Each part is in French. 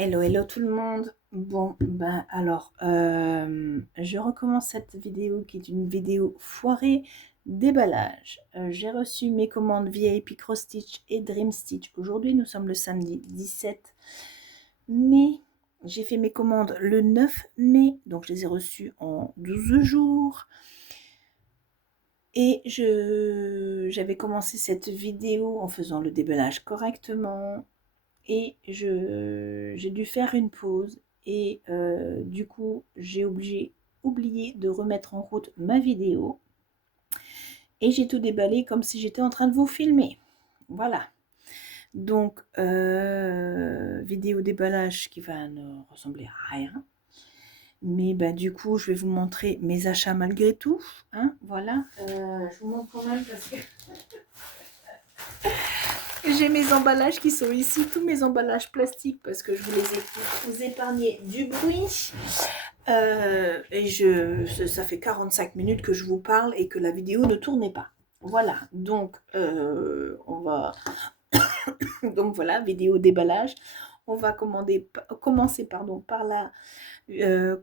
Hello, hello tout le monde. Bon, ben alors, je recommence cette vidéo qui est une vidéo foirée déballage. J'ai reçu mes commandes VIP Cross Stitch et Dream Stitch. Aujourd'hui, nous sommes le samedi 17 mai. J'ai fait mes commandes le 9 mai, donc je les ai reçues en 12 jours. Et j'avais commencé cette vidéo en faisant le déballage correctement. Et j'ai dû faire une pause et du coup j'ai oublié de remettre en route ma vidéo et j'ai tout déballé comme si j'étais en train de vous filmer. Voilà, donc vidéo déballage qui va ne ressembler à rien, mais bah, du coup je vais vous montrer mes achats malgré tout, hein, voilà. Je vous montre quand même parce que j'ai mes emballages qui sont ici, tous mes emballages plastiques parce que je voulais vous épargner du bruit. Ça fait 45 minutes que je vous parle et que la vidéo ne tournait pas. Voilà, donc on va... donc voilà, vidéo déballage. On va commencer par la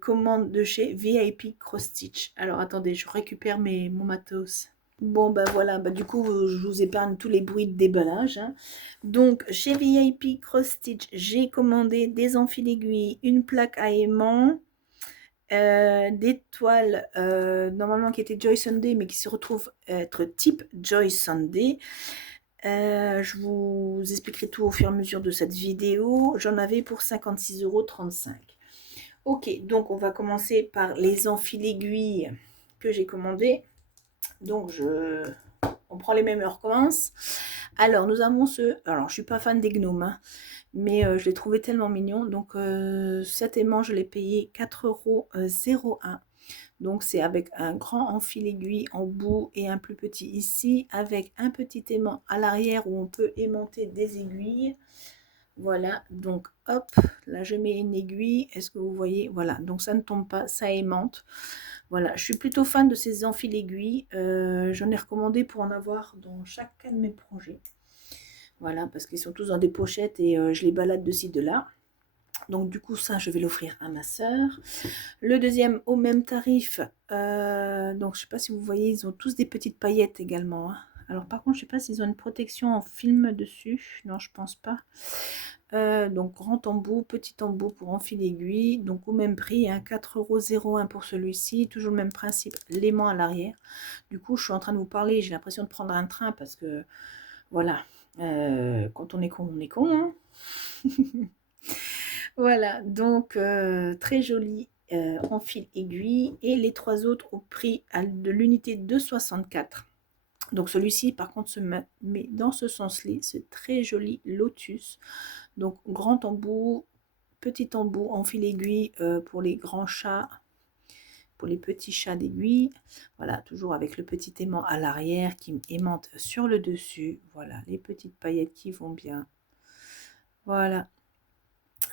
commande de chez VIP Cross Stitch. Alors attendez, je récupère mon matos. Bon ben voilà, du coup je vous épargne tous les bruits de déballage, hein. Donc chez VIP Cross Stitch, j'ai commandé des enfils aiguilles, une plaque à aimant, des toiles normalement qui étaient Joy Sunday mais qui se retrouvent être type Joy Sunday. Je vous expliquerai tout au fur et à mesure de cette vidéo. J'en avais pour 56,35 €. Ok, donc on va commencer par les enfils aiguilles que j'ai commandés. Donc on prend les mêmes et on recommence. Alors nous avons alors je suis pas fan des gnomes, hein, mais je l'ai trouvé tellement mignon. Donc cet aimant je l'ai payé 4,01 €. Donc c'est avec un grand enfil aiguille en bout et un plus petit ici, avec un petit aimant à l'arrière où on peut aimanter des aiguilles. Voilà, donc hop, là je mets une aiguille, est-ce que vous voyez? Voilà, donc ça ne tombe pas, ça aimante. Voilà, je suis plutôt fan de ces enfils aiguilles. J'en ai recommandé pour en avoir dans chacun de mes projets. Voilà, parce qu'ils sont tous dans des pochettes et je les balade de ci, de là. Donc du coup, ça, je vais l'offrir à ma sœur. Le deuxième, au même tarif. Donc je ne sais pas si vous voyez, ils ont tous des petites paillettes également, hein. Alors par contre, je ne sais pas s'ils ont une protection en film dessus. Non, je pense pas. Donc grand embout, petit embout pour enfil aiguille. Donc au même prix, hein, 4,01 € pour celui-ci. Toujours le même principe, l'aimant à l'arrière. Du coup, je suis en train de vous parler. J'ai l'impression de prendre un train parce que, voilà, quand on est con, hein. Voilà, donc très joli en fil aiguille et les trois autres au prix de l'unité de 64. Donc celui-ci par contre se met dans ce sens-là, c'est très joli lotus. Donc grand embout, petit embout en fil aiguille pour les grands chats, pour les petits chats d'aiguille. Voilà, toujours avec le petit aimant à l'arrière qui aimante sur le dessus. Voilà, les petites paillettes qui vont bien. Voilà.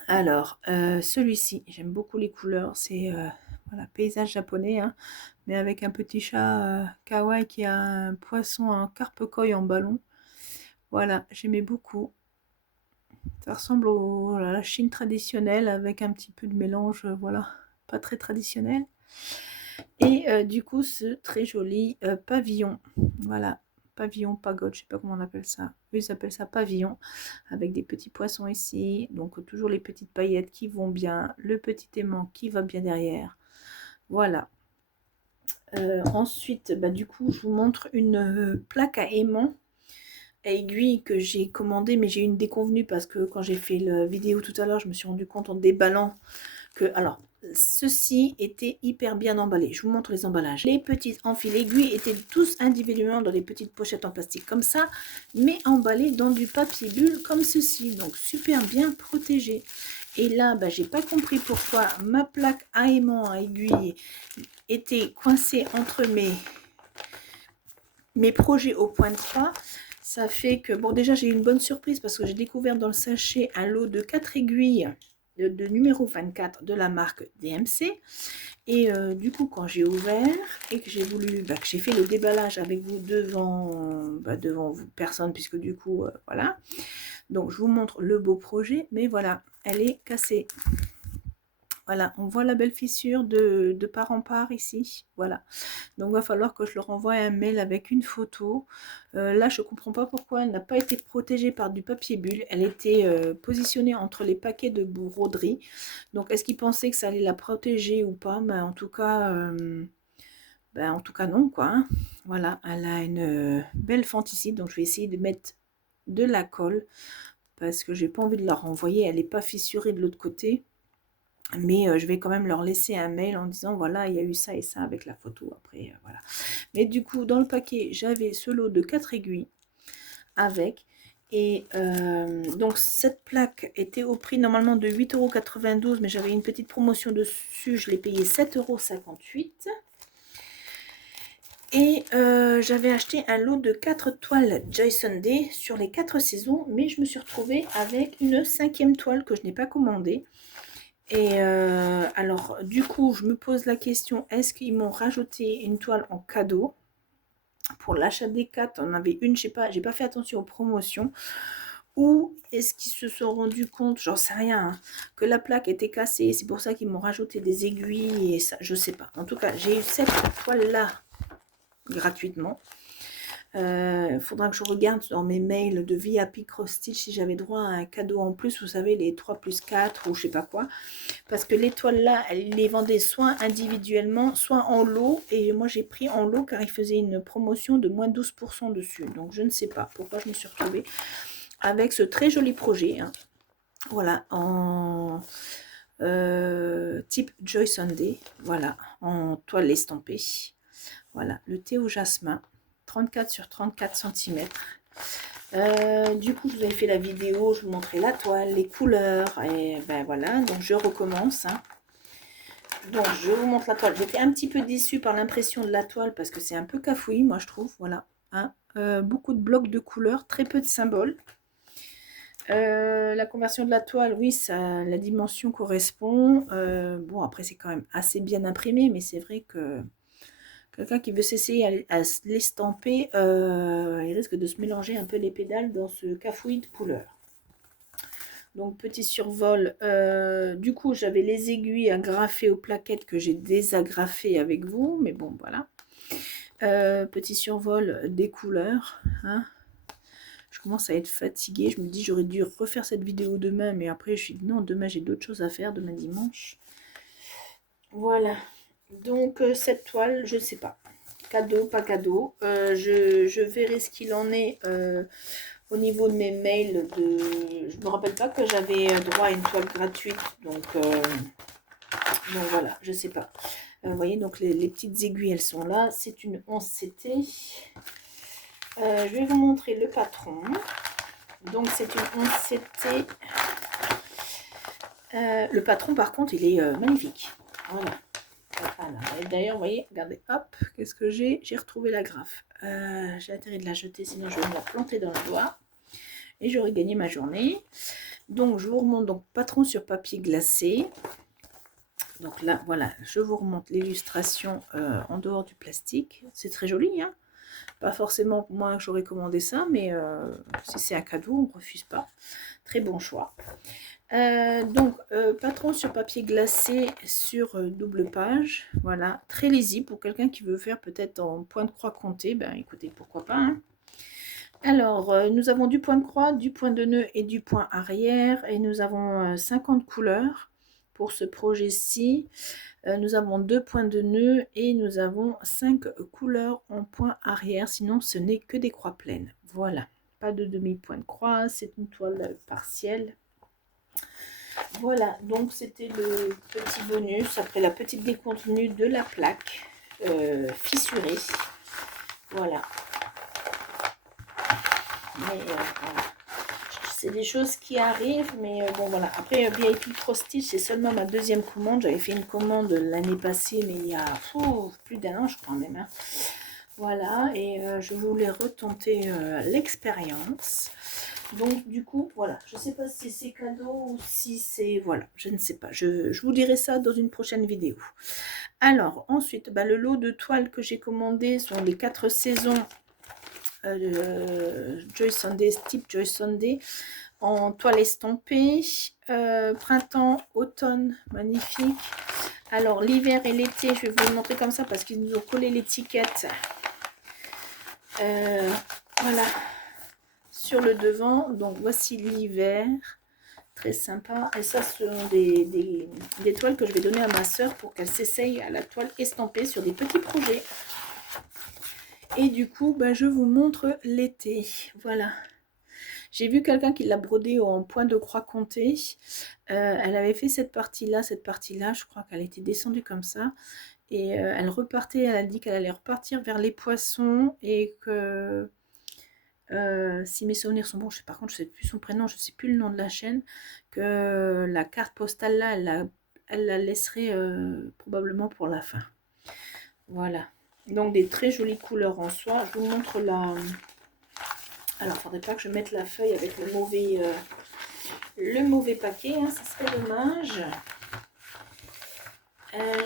Alors, celui-ci, j'aime beaucoup les couleurs, c'est voilà, paysage japonais, hein, mais avec un petit chat kawaii qui a un poisson, un carpe-koi en ballon. Voilà, j'aimais beaucoup. Ça ressemble à la Chine traditionnelle avec un petit peu de mélange, voilà, pas très traditionnel. Et du coup, ce très joli pavillon, voilà, pavillon, pagode, je sais pas comment on appelle ça. Eux, ils appellent ça pavillon, avec des petits poissons ici. Donc, toujours les petites paillettes qui vont bien, le petit aimant qui va bien derrière. Voilà. Ensuite, du coup, je vous montre une plaque à aimant à aiguille que j'ai commandée, mais j'ai eu une déconvenue parce que quand j'ai fait la vidéo tout à l'heure, je me suis rendu compte en déballant que, alors, ceci était hyper bien emballé. Je vous montre les emballages. Les petits enfils aiguilles étaient tous individuellement dans des petites pochettes en plastique comme ça, mais emballés dans du papier bulle comme ceci. Donc super bien protégé. Et là, j'ai pas compris pourquoi ma plaque à aimant à aiguille était coincée entre mes projets au point de croix. Ça fait que, bon, déjà j'ai eu une bonne surprise parce que j'ai découvert dans le sachet un lot de 4 aiguilles de numéro 24 de la marque DMC. Et du coup, quand j'ai ouvert et que j'ai voulu, que j'ai fait le déballage avec vous devant vous, personne, puisque du coup, voilà. Donc, je vous montre le beau projet, mais voilà. elle est cassée. Voilà, on voit la belle fissure de part en part ici. Voilà. Donc, il va falloir que je leur envoie un mail avec une photo. Là, je ne comprends pas pourquoi elle n'a pas été protégée par du papier bulle. Elle était positionnée entre les paquets de broderie. Donc, est-ce qu'ils pensaient que ça allait la protéger ou pas? Mais en tout cas, non, quoi. Hein. Voilà, elle a une belle fente ici. Donc, je vais essayer de mettre de la colle parce que j'ai pas envie de la renvoyer. Elle n'est pas fissurée de l'autre côté. Mais je vais quand même leur laisser un mail en disant voilà, il y a eu ça et ça avec la photo après, voilà. Mais du coup, dans le paquet, j'avais ce lot de 4 aiguilles avec. Et donc, cette plaque était au prix normalement de 8,92 €, mais j'avais une petite promotion dessus, je l'ai payé 7,58 €. Et j'avais acheté un lot de 4 toiles Joy Sunday sur les 4 saisons, mais je me suis retrouvée avec une 5e toile que je n'ai pas commandée. Et alors, du coup, je me pose la question, est-ce qu'ils m'ont rajouté une toile en cadeau? Pour l'achat des 4, on avait une, j'ai pas fait attention aux promotions. Ou est-ce qu'ils se sont rendus compte, j'en sais rien, hein, que la plaque était cassée, c'est pour ça qu'ils m'ont rajouté des aiguilles et ça, je sais pas. En tout cas, j'ai eu cette toile-là gratuitement. Faudra que je regarde dans mes mails de VIP Cross Stitch si j'avais droit à un cadeau en plus, vous savez, les 3+4 ou je sais pas quoi. Parce que les toiles là, elles les vendaient soit individuellement, soit en lot. Et moi, j'ai pris en lot car ils faisaient une promotion de moins 12% dessus. Donc, je ne sais pas pourquoi je me suis retrouvée avec ce très joli projet. Hein. Voilà, en type Joy Sunday. Voilà, en toile estampée. Voilà, le thé au jasmin. 34 sur 34 cm. Du coup, je vous avais fait la vidéo, je vous montrais la toile, les couleurs, et ben voilà, donc je recommence. Hein. Donc, je vous montre la toile. J'étais un petit peu déçue par l'impression de la toile parce que c'est un peu cafouillis, moi je trouve. Voilà, hein. Beaucoup de blocs de couleurs, très peu de symboles. La conversion de la toile, oui, ça, la dimension correspond. Bon, après, c'est quand même assez bien imprimé, mais c'est vrai que quelqu'un qui veut s'essayer à l'estamper, il risque de se mélanger un peu les pédales dans ce cafouillis de couleurs. Donc, petit survol. Du coup, j'avais les aiguilles agrafées aux plaquettes que j'ai désagrafées avec vous. Mais bon, voilà. Petit survol des couleurs. Hein. Je commence à être fatiguée. Je me dis, j'aurais dû refaire cette vidéo demain. Mais après, je suis dit, non, demain, j'ai d'autres choses à faire. Demain, dimanche. Voilà. Donc, cette toile, je ne sais pas. Cadeau, pas cadeau. Je verrai ce qu'il en est au niveau de mes mails. Je ne me rappelle pas que j'avais droit à une toile gratuite. Donc voilà, je ne sais pas. Vous voyez, donc les petites aiguilles, elles sont là. C'est une 11 CT. Je vais vous montrer le patron. Donc c'est une 11 CT. Le patron, par contre, il est magnifique. Voilà. D'ailleurs, vous voyez, regardez, hop, qu'est-ce que j'ai? J'ai retrouvé la graffe. J'ai intérêt de la jeter, sinon je vais me la planter dans le doigt. Et j'aurais gagné ma journée. Donc, je vous remonte donc patron sur papier glacé. Donc là, voilà, je vous remonte l'illustration en dehors du plastique. C'est très joli, hein? Pas forcément pour moi que j'aurais commandé ça, mais si c'est un cadeau, on ne refuse pas. Très bon choix. Donc, patron sur papier glacé sur double page. Voilà, très lisible pour quelqu'un qui veut faire peut-être en point de croix compté. Ben écoutez, pourquoi pas. Hein. Alors, nous avons du point de croix, du point de nœud et du point arrière. Et nous avons 50 couleurs pour ce projet-ci. Nous avons 2 points de nœud et nous avons 5 couleurs en point arrière. Sinon, ce n'est que des croix pleines. Voilà, pas de demi-point de croix. C'est une toile partielle. Voilà, donc c'était le petit bonus après la petite décontenue de la plaque fissurée. Voilà. Mais voilà. C'est des choses qui arrivent, mais bon voilà. Après, VIP Cross Stitch, c'est seulement ma deuxième commande. J'avais fait une commande l'année passée, mais il y a plus d'un an, je crois même. Hein. Voilà, et je voulais retenter l'expérience. Donc du coup, voilà, je ne sais pas si c'est cadeau ou si c'est... Voilà, je ne sais pas. Je vous dirai ça dans une prochaine vidéo. Alors, ensuite, le lot de toiles que j'ai commandé sont les 4 saisons Joy Sunday, type Joy Sunday, en toile estampée. Printemps, automne, magnifique. Alors l'hiver et l'été, je vais vous le montrer comme ça parce qu'ils nous ont collé l'étiquette. Voilà, sur le devant. Donc voici l'hiver, très sympa. Et ça, ce sont des toiles que je vais donner à ma soeur pour qu'elle s'essaye à la toile estampée sur des petits projets. Et du coup, ben, je vous montre l'été. Voilà. J'ai vu quelqu'un qui l'a brodé en point de croix compté. Elle avait fait cette partie-là, je crois qu'elle était descendue comme ça. Et elle repartait, elle a dit qu'elle allait repartir vers les poissons et que si mes souvenirs sont bons, par contre je ne sais plus son prénom, je ne sais plus le nom de la chaîne, que la carte postale là, elle la laisserait probablement pour la fin. Voilà. Donc des très jolies couleurs en soie. Je vous montre la... Alors, il ne faudrait pas que je mette la feuille avec le mauvais paquet, hein, ça serait dommage.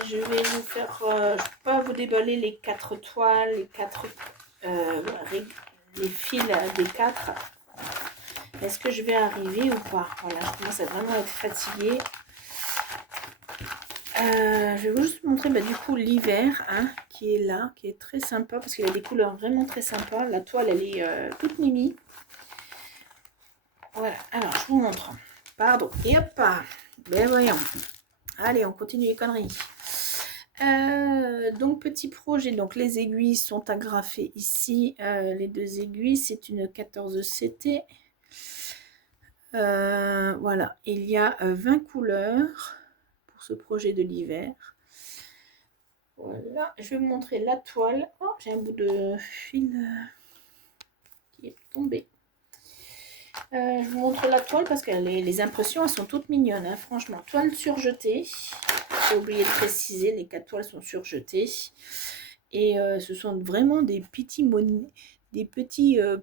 Je vais vous faire... je ne peux pas vous déballer les 4 toiles, les fils des 4. Est-ce que je vais arriver ou pas? Voilà, je commence à vraiment être fatiguée. Je vais vous juste montrer du coup l'hiver, hein, qui est là, qui est très sympa parce qu'il a des couleurs vraiment très sympas. La toile, elle est toute mimi. Voilà, alors je vous montre. Pardon, et hop, ben voyons. Allez, on continue les conneries. Donc petit projet, donc les aiguilles sont agrafées ici. Les 2 aiguilles, c'est une 14 CT. Voilà, il y a 20 couleurs pour ce projet de l'hiver. Voilà, je vais vous montrer la toile. Oh, j'ai un bout de fil qui est tombé. Je vous montre la toile parce que les impressions, elles sont toutes mignonnes, hein, franchement. Toile surjetée. J'ai oublié de préciser, les 4 toiles sont surjetées. Et ce sont vraiment des petits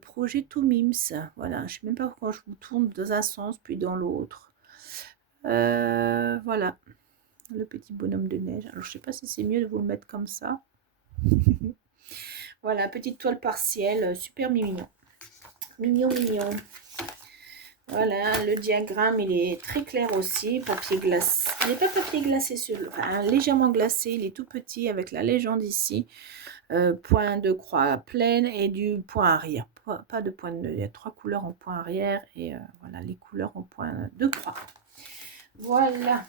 projets tout mimes. Voilà, je ne sais même pas pourquoi je vous tourne dans un sens puis dans l'autre. Voilà, le petit bonhomme de neige. Alors, je ne sais pas si c'est mieux de vous le mettre comme ça. Voilà, petite toile partielle, super mignon. Mignon, mignon. Voilà, le diagramme, il est très clair aussi, papier glacé. Il n'est pas papier glacé sur le... Enfin, légèrement glacé, il est tout petit avec la légende ici. Point de croix pleine et du point arrière. Pas de point de... Il y a 3 couleurs en point arrière et voilà, les couleurs en point de croix. Voilà.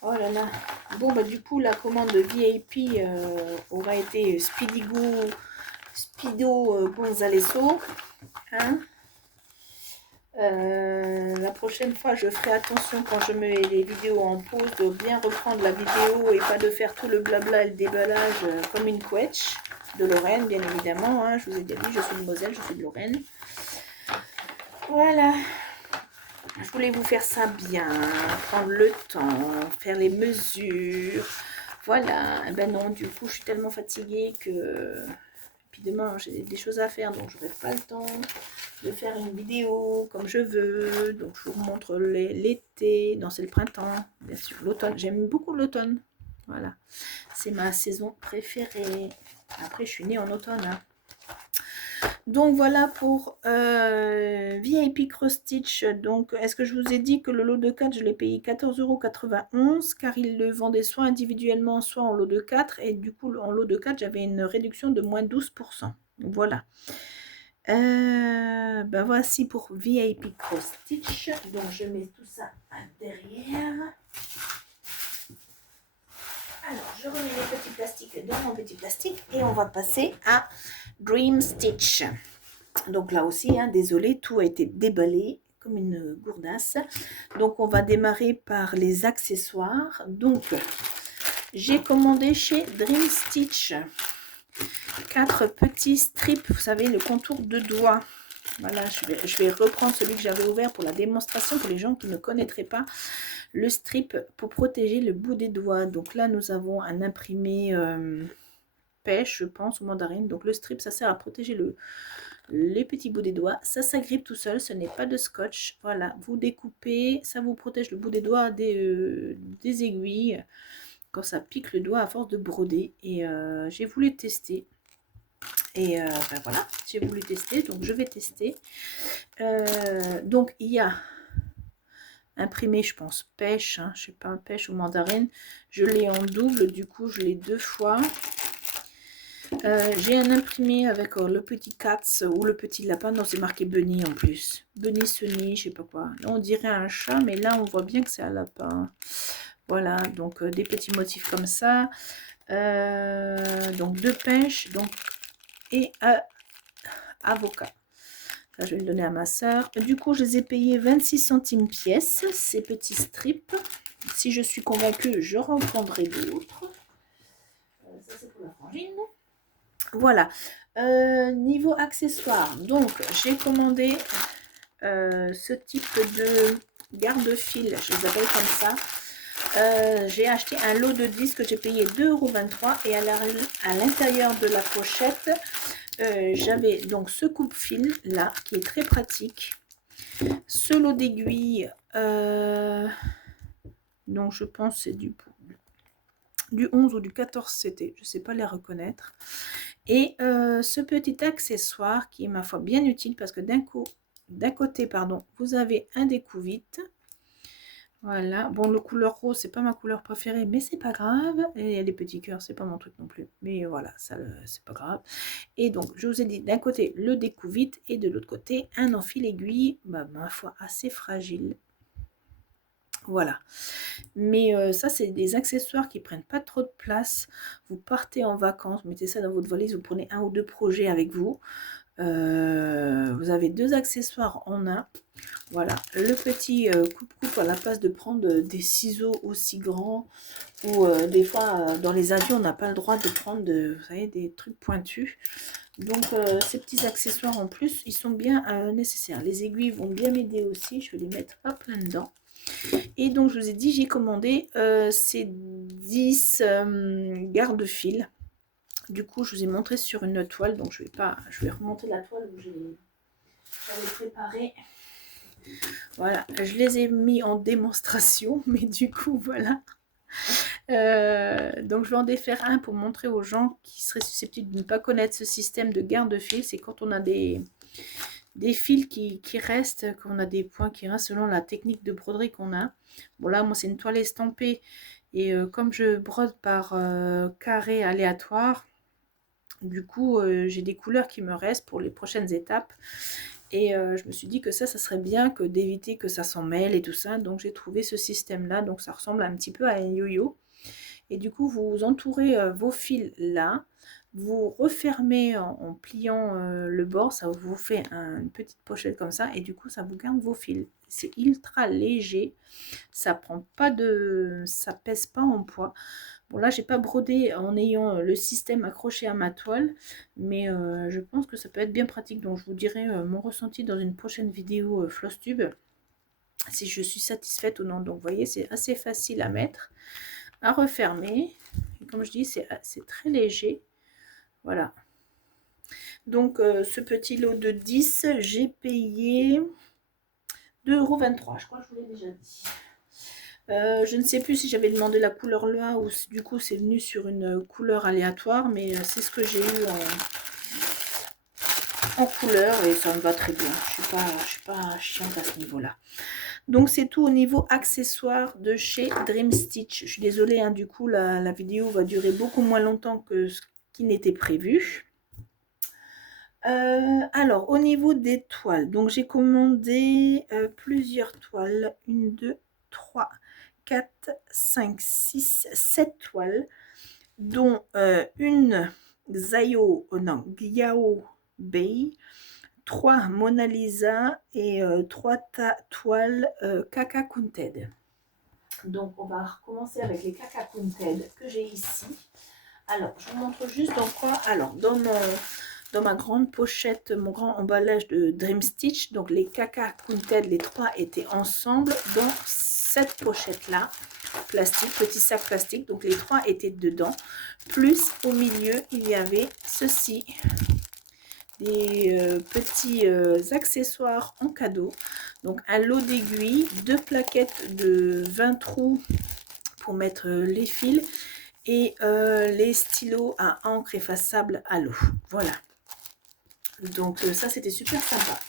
Oh là là. Bon, du coup, la commande de VIP aura été Spido Gonzaleso. Hein? La prochaine fois, je ferai attention quand je mets les vidéos en pause de bien reprendre la vidéo et pas de faire tout le blabla et le déballage comme une quetch de Lorraine, bien évidemment. Hein, je vous ai déjà dit, je suis de Moselle, je suis de Lorraine. Voilà. Je voulais vous faire ça bien, prendre le temps, faire les mesures. Voilà. Et ben non, du coup, je suis tellement fatiguée que... Puis demain, j'ai des choses à faire, donc je n'aurai pas le temps de faire une vidéo comme je veux. Donc, je vous montre l'été. Non, c'est le printemps, bien sûr. L'automne, j'aime beaucoup l'automne. Voilà, c'est ma saison préférée. Après, je suis née en automne. Hein. Donc, voilà pour VIP Cross Stitch. Donc, est-ce que je vous ai dit que le lot de 4, je l'ai payé 14,91 € car il le vendait soit individuellement, soit en lot de 4. Et du coup, en lot de 4, j'avais une réduction de moins 12%. Voilà. Ben voici pour VIP Cross Stitch. Donc, je mets tout ça derrière. Alors, je remets les petits plastiques dans mon petit plastique et on va passer à Dream Stitch. Donc là aussi, hein, désolé, tout a été déballé comme une gourdasse. Donc on va démarrer par les accessoires. Donc j'ai commandé chez Dream Stitch 4 petits strips, vous savez, le contour de doigts. Voilà, je vais reprendre celui que j'avais ouvert pour la démonstration pour les gens qui ne connaîtraient pas. Le strip pour protéger le bout des doigts. Donc là, nous avons un imprimé pêche, je pense, ou mandarine. Donc le strip, ça sert à protéger les petits bouts des doigts. Ça s'agrippe tout seul, ce n'est pas de scotch. Voilà, vous découpez, ça vous protège le bout des doigts des aiguilles quand ça pique le doigt à force de broder. Et j'ai voulu tester. Et ben voilà, j'ai voulu tester, donc je vais tester. Donc il y a imprimé, je pense, pêche, hein, je sais pas, pêche ou mandarine. Je l'ai en double, du coup je l'ai 2 fois. J'ai un imprimé avec le petit Cats ou le petit lapin. Non, c'est marqué Bunny en plus. Bunny, Sunny, je sais pas quoi. Là, on dirait un chat, mais là, on voit bien que c'est un lapin. Voilà, donc des petits motifs comme ça. Donc 2 pêches donc, et avocat. Ça, je vais le donner à ma soeur. Du coup, je les ai payés 26 centimes pièce, ces petits strips. Si je suis convaincue, je en prendrai d'autres. Ça, c'est pour la frangine. Voilà. Niveau accessoires, donc j'ai commandé ce type de garde-fil, je les appelle comme ça. J'ai acheté un lot de 10 que j'ai payé 2,23 € et à l'intérieur de la pochette, j'avais donc ce coupe-fil là qui est très pratique. Ce lot d'aiguilles, donc je pense c'est du 11 ou du 14 CT, je ne sais pas les reconnaître. Et ce petit accessoire qui est ma foi bien utile parce que d'un côté, pardon, vous avez un découvite. Voilà, bon, le couleur rose, c'est pas ma couleur préférée, mais c'est pas grave. Et il y a des petits cœurs, c'est pas mon truc non plus. Mais voilà, ça, c'est pas grave. Et donc, je vous ai dit d'un côté le découvite et de l'autre côté un enfil aiguille, bah, ma foi, assez fragile. Voilà. Mais ça, c'est des accessoires qui prennent pas trop de place. Vous partez en vacances, mettez ça dans votre valise, vous prenez 1 ou 2 projets avec vous. Vous avez 2 accessoires en un. Voilà, le petit coupe-coupe à la place de prendre des ciseaux aussi grands ou des fois dans les avions on n'a pas le droit de prendre vous savez, des trucs pointus. Donc ces petits accessoires en plus, ils sont bien nécessaires. Les aiguilles vont bien m'aider aussi, je vais les mettre à plein dedans. Et donc je vous ai dit, j'ai commandé ces 10 garde-fils. Du coup, je vous ai montré sur une toile, donc je vais remonter la toile où j'avais préparé. Voilà, je les ai mis en démonstration, mais du coup, voilà. Donc, je vais en défaire un pour montrer aux gens qui seraient susceptibles de ne pas connaître ce système de garde-fil. C'est quand on a des fils qui restent, qu'on a des points qui restent selon la technique de broderie qu'on a. Bon, là, moi, c'est une toile estampée. Et comme je brode par carré aléatoire, du coup, j'ai des couleurs qui me restent pour les prochaines étapes. Et je me suis dit que ça serait bien que d'éviter que ça s'en mêle et tout ça. Donc j'ai trouvé ce système-là. Donc ça ressemble un petit peu à un yo-yo. Et du coup, vous entourez vos fils là. Vous refermez en pliant le bord. Ça vous fait une petite pochette comme ça. Et du coup, ça vous garde vos fils. C'est ultra léger. Ça pèse pas en poids. Bon, là, j'ai pas brodé en ayant le système accroché à ma toile, mais je pense que ça peut être bien pratique. Donc, je vous dirai mon ressenti dans une prochaine vidéo Flosstube, si je suis satisfaite ou non. Donc, vous voyez, c'est assez facile à mettre, à refermer. Et comme je dis, c'est très léger. Voilà. Donc, ce petit lot de 10, j'ai payé 2,23 €. Je crois que je vous l'ai déjà dit. Je ne sais plus si j'avais demandé la couleur là ou du coup c'est venu sur une couleur aléatoire, mais c'est ce que j'ai eu en couleur et ça me va très bien. Je suis pas chiante à ce niveau-là. Donc c'est tout au niveau accessoires de chez Dream Stitch. Je suis désolée, hein, du coup la vidéo va durer beaucoup moins longtemps que ce qui n'était prévu. Alors au niveau des toiles, donc j'ai commandé plusieurs toiles, 1, 2, 3, 4, 5, 6, 7 toiles, dont une Xiao Bei, 3 Mona Lisa et 3 toiles Kaka Kunted. Donc on va recommencer avec les Kaka Kunted que j'ai ici. Alors je vous montre juste dans quoi. Alors dans ma grande pochette, mon grand emballage de Dream Stitch, donc les Kaka Kunted, les 3 étaient ensemble dans cette pochette là, plastique, petit sac plastique, donc les 3 étaient dedans, plus au milieu il y avait ceci, des petits accessoires en cadeau, donc un lot d'aiguilles, 2 plaquettes de 20 trous pour mettre les fils, et les stylos à encre effaçable à l'eau. Voilà. Donc ça, c'était super sympa.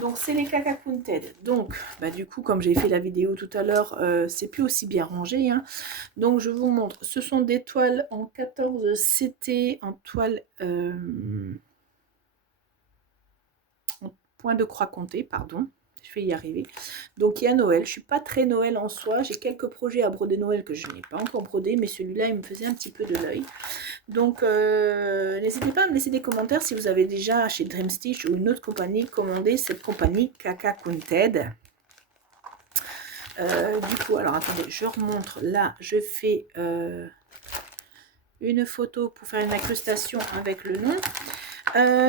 Donc c'est les Kakakunted. Donc bah, du coup, comme j'ai fait la vidéo tout à l'heure, c'est plus aussi bien rangé, hein. Donc je vous montre, ce sont des toiles en 14 CT, en toile en point de croix compté, pardon. Je vais y arriver. Donc il y a Noël. Je ne suis pas très Noël en soi. J'ai quelques projets à broder Noël que je n'ai pas encore brodé, mais celui-là, il me faisait un petit peu de l'œil. Donc n'hésitez pas à me laisser des commentaires si vous avez déjà chez Dream Stitch ou une autre compagnie commandé cette compagnie Kakakunted. Du coup, alors attendez, je remontre. Là, je fais une photo pour faire une incrustation avec le nom.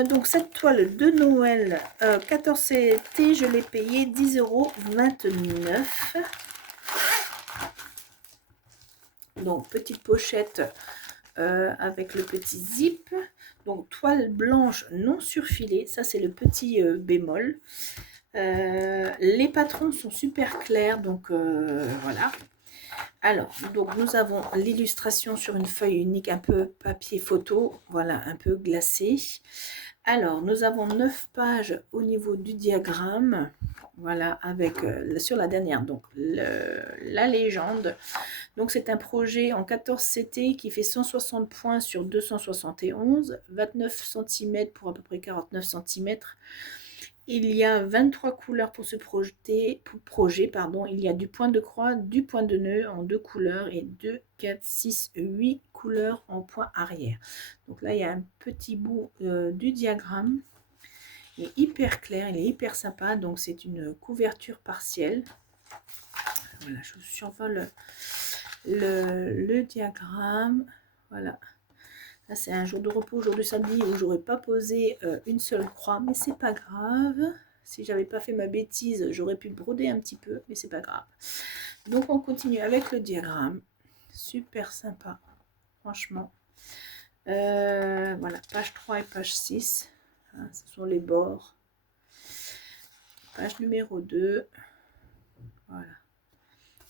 Donc cette toile de Noël 14 CT, je l'ai payée 10,29 €. Donc petite pochette avec le petit zip. Donc toile blanche non surfilée, ça c'est le petit bémol. Les patrons sont super clairs, donc voilà. Alors, donc nous avons l'illustration sur une feuille unique, un peu papier photo, voilà, un peu glacé. Alors, nous avons 9 pages au niveau du diagramme, voilà, avec sur la dernière, donc la légende. Donc, c'est un projet en 14 CT qui fait 160 points sur 271, 29 cm pour à peu près 49 cm. Il y a 23 couleurs pour ce projet. Il y a du point de croix, du point de nœud en 2 couleurs et 2, 4, 6, 8 couleurs en point arrière. Donc là, il y a un petit bout du diagramme. Il est hyper clair, il est hyper sympa. Donc c'est une couverture partielle. Voilà, je vous survole le diagramme. Voilà. Là, c'est un jour de repos, jour de samedi où j'aurais pas posé une seule croix, mais c'est pas grave. Si j'avais pas fait ma bêtise, j'aurais pu broder un petit peu, mais c'est pas grave. Donc, on continue avec le diagramme. Super sympa, franchement. Voilà, page 3 et page 6. Hein, ce sont les bords. Page numéro 2. Voilà.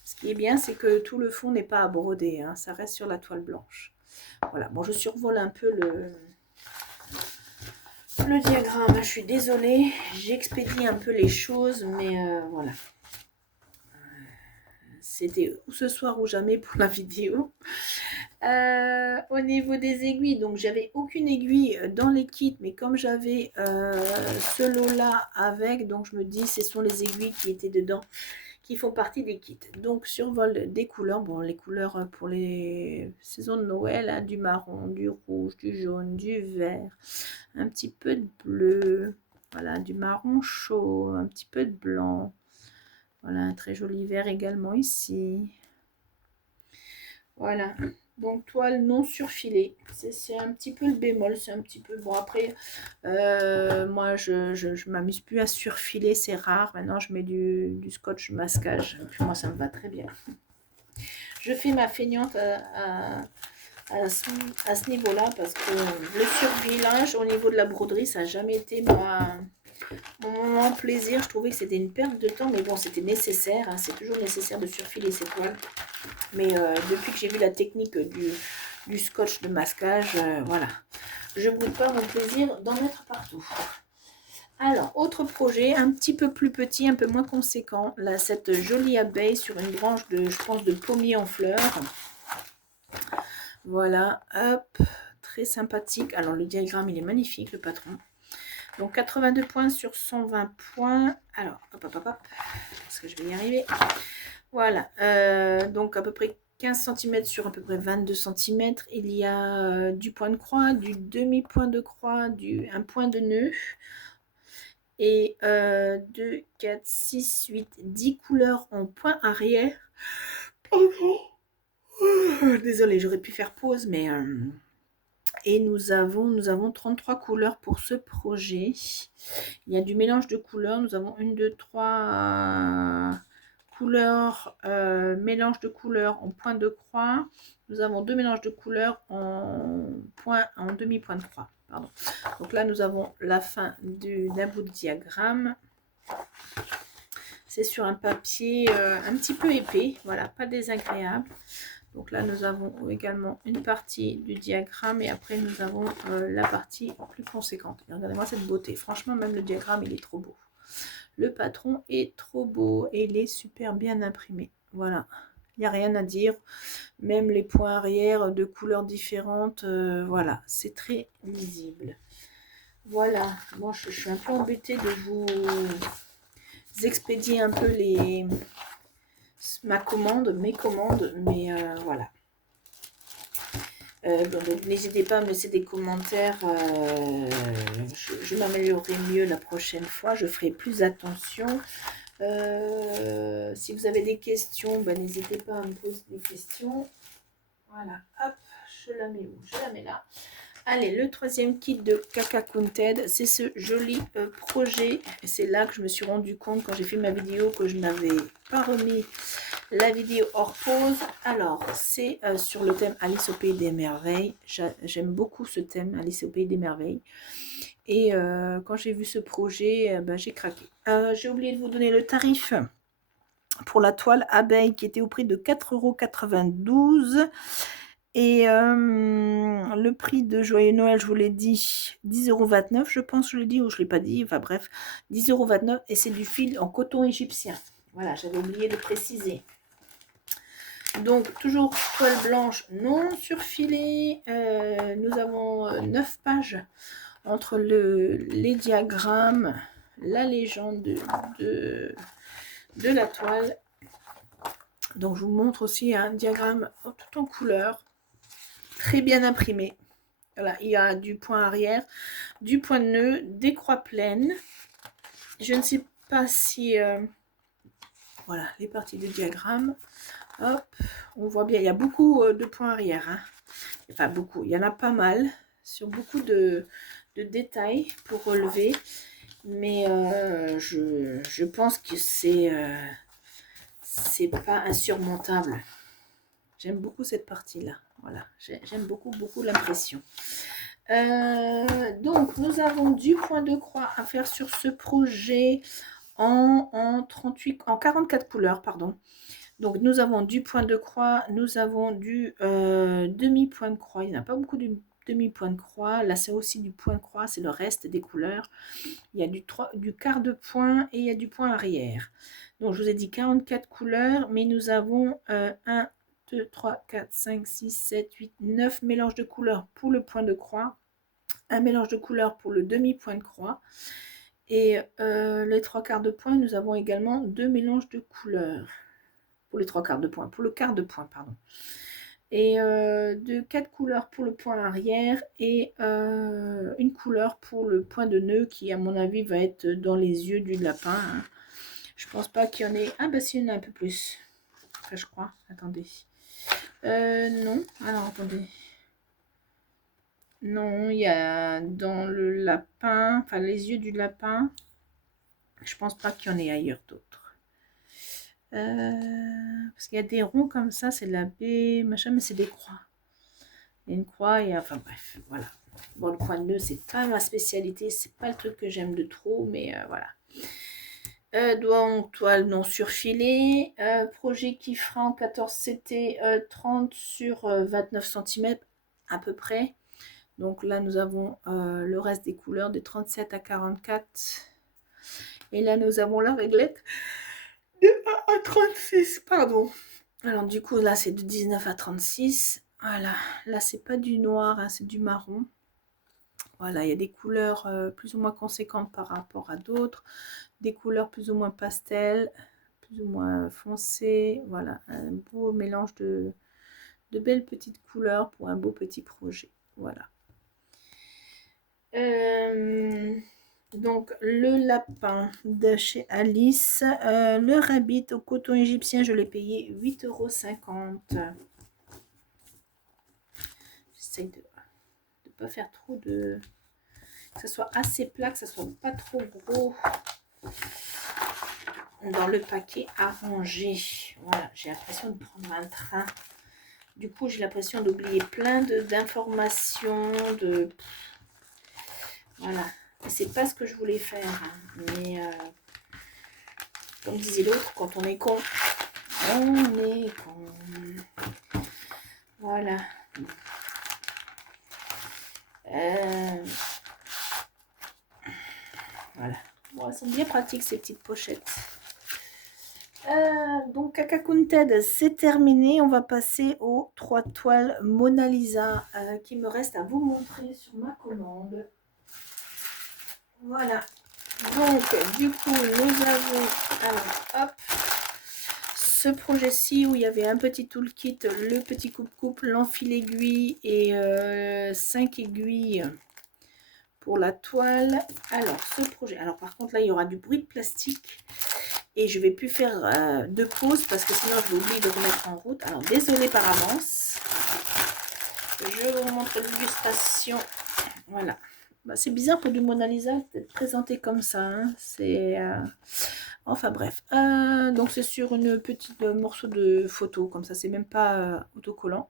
Ce qui est bien, c'est que tout le fond n'est pas à broder, hein, ça reste sur la toile blanche. Voilà, bon, je survole un peu le diagramme. Je suis désolée, j'expédie un peu les choses, mais voilà. C'était ou ce soir ou jamais pour la vidéo. Au niveau des aiguilles, donc j'avais aucune aiguille dans les kits, mais comme j'avais ce lot-là avec, donc je me dis ce sont les aiguilles qui étaient dedans qui font partie des kits. Donc survol des couleurs, bon les couleurs pour les saisons de Noël, hein, du marron, du rouge, du jaune, du vert, un petit peu de bleu, voilà, du marron chaud, un petit peu de blanc, voilà, un très joli vert également ici. Voilà, donc toile non surfilée, c'est un petit peu le bémol, c'est un petit peu, bon après, moi je m'amuse plus à surfiler, c'est rare, maintenant je mets du scotch masquage, et puis moi ça me va très bien. Je fais ma feignante à ce niveau-là, parce que le surfilage au niveau de la broderie, ça n'a jamais été mon moment plaisir. Je trouvais que c'était une perte de temps, mais bon, c'était nécessaire, hein, c'est toujours nécessaire de surfiler ces toiles. Mais depuis que j'ai vu la technique du scotch de masquage, voilà, je ne boude pas mon plaisir d'en mettre partout. Alors, autre projet, un petit peu plus petit, un peu moins conséquent. Là, cette jolie abeille sur une branche de, je pense, de pommier en fleurs. Voilà, hop, très sympathique. Alors, le diagramme, il est magnifique, le patron. Donc, 82 points sur 120 points. Alors, hop, hop, hop, hop, parce que je vais y arriver. Voilà, donc à peu près 15 cm sur à peu près 22 cm. Il y a du point de croix, du demi-point de croix, un point de nœud. Et 2, 4, 6, 8, 10 couleurs en point arrière. Désolée, j'aurais pu faire pause, mais... et nous avons 33 couleurs pour ce projet. Il y a du mélange de couleurs. Nous avons 1, 2, 3... couleurs, mélange de couleurs en point de croix. Nous avons 2 mélanges de couleurs en demi-point de croix. Pardon. Donc là, nous avons la fin d'un bout de diagramme. C'est sur un papier un petit peu épais, voilà, pas désagréable. Donc là, nous avons également une partie du diagramme et après, nous avons la partie plus conséquente. Regardez-moi cette beauté. Franchement, même le diagramme, il est trop beau. Le patron est trop beau et il est super bien imprimé. Voilà, il n'y a rien à dire. Même les points arrière de couleurs différentes, voilà, c'est très lisible. Voilà, bon, je suis un peu embêtée de vous expédier un peu mes commandes, mais voilà. Donc n'hésitez pas à me laisser des commentaires, je m'améliorerai mieux la prochaine fois, je ferai plus attention. Si vous avez des questions, ben, n'hésitez pas à me poser des questions. Voilà, hop, je la mets où? Je la mets là. Allez, le troisième kit de Kakakunted, c'est ce joli projet. Et c'est là que je me suis rendu compte quand j'ai fait ma vidéo que je n'avais pas remis la vidéo hors pause. Alors, c'est sur le thème Alice au Pays des Merveilles. J'aime beaucoup ce thème, Alice au Pays des Merveilles. Et quand j'ai vu ce projet, ben, j'ai craqué. J'ai oublié de vous donner le tarif pour la toile abeille qui était au prix de 4,92 €. Et le prix de Joyeux Noël, je vous l'ai dit, 10,29 €, je pense, je l'ai dit ou je ne l'ai pas dit, enfin bref, 10,29 € et c'est du fil en coton égyptien. Voilà, j'avais oublié de préciser. Donc, toujours toile blanche non surfilée. Nous avons 9 pages entre les diagrammes, la légende de la toile. Donc, je vous montre aussi un diagramme tout en couleur. Très bien imprimé. Voilà, il y a du point arrière, du point de nœud, des croix pleines. Je ne sais pas si... voilà, les parties du diagramme. Hop, on voit bien, il y a beaucoup de points arrière. Hein. Enfin, beaucoup, il y en a pas mal. Sur beaucoup de détails pour relever. Mais je pense que c'est pas insurmontable. J'aime beaucoup cette partie-là. Voilà, j'aime beaucoup l'impression. Donc, nous avons du point de croix à faire sur ce projet en 44 couleurs, pardon. Donc, nous avons du point de croix, nous avons du demi-point de croix. Il n'y en a pas beaucoup de demi-point de croix. Là, c'est aussi du point de croix, c'est le reste des couleurs. Il y a du quart de point et il y a du point arrière. Donc, je vous ai dit 44 couleurs, mais nous avons 1, 2, 3, 4, 5, 6, 7, 8, 9 mélanges de couleurs pour le point de croix, un mélange de couleurs pour le demi-point de croix. Et les 3 quarts de point, nous avons également 2 mélanges de couleurs. Pour les 3 quarts de point, pour le quart de point, pardon. Et de 4 couleurs pour le point arrière et une couleur pour le point de nœud qui, à mon avis, va être dans les yeux du lapin. Hein. Je pense pas qu'il y en ait... Ah bah si, il y en a un peu plus. Enfin, je crois. Attendez. Non. Alors, attendez. Non, il y a dans le lapin, enfin les yeux du lapin. Je pense pas qu'il y en ait ailleurs d'autres. Parce qu'il y a des ronds comme ça, c'est de la baie, machin, mais c'est des croix. Il y a une croix et enfin bref, voilà. Bon, le point de nœud, c'est pas ma spécialité, c'est pas le truc que j'aime de trop, mais voilà. Donc, toile non surfilée. Projet qui fera en 14 CT 30 sur 29 cm à peu près. Donc là, nous avons le reste des couleurs de 37 à 44. Et là, nous avons la réglette de 1 à 36, pardon. Alors du coup, là, c'est de 19 à 36. Voilà, là, c'est pas du noir, hein, c'est du marron. Voilà, il y a des couleurs plus ou moins conséquentes par rapport à d'autres. Des couleurs plus ou moins pastel, plus ou moins foncées. Voilà, un beau mélange de belles petites couleurs pour un beau petit projet. Voilà. Donc, le lapin de chez Alice. Le rabbit au coton égyptien, je l'ai payé 8,50 €. J'essaie de ne pas faire trop de... Que ça soit assez plat, que ça soit pas trop gros dans le paquet à ranger. Voilà, j'ai l'impression de prendre un train. Du coup, j'ai l'impression d'oublier plein d'informations, de... Voilà. C'est pas ce que je voulais faire. Hein. Mais Comme disait l'autre, quand on est con, on est con. Voilà. Voilà. Bon, elles sont bien pratiques ces petites pochettes. Donc Kaka Kunted, c'est terminé. On va passer aux 3 toiles Mona Lisa qui me reste à vous montrer sur ma commande. Voilà. Donc du coup nous avons, alors hop, ce projet-ci où il y avait un petit toolkit, le petit coupe-coupe, l'enfil aiguille et 5 aiguilles pour la toile. Alors ce projet, alors par contre là il y aura du bruit de plastique et je vais plus faire de pause parce que sinon je vais oublier de remettre en route. Alors désolé par avance. Je vous montre l'illustration. Voilà. Bah, c'est bizarre pour du Mona Lisa d'être présenté comme ça. Hein. C'est enfin bref. Donc c'est sur une petite morceau de photo comme ça. C'est même pas autocollant.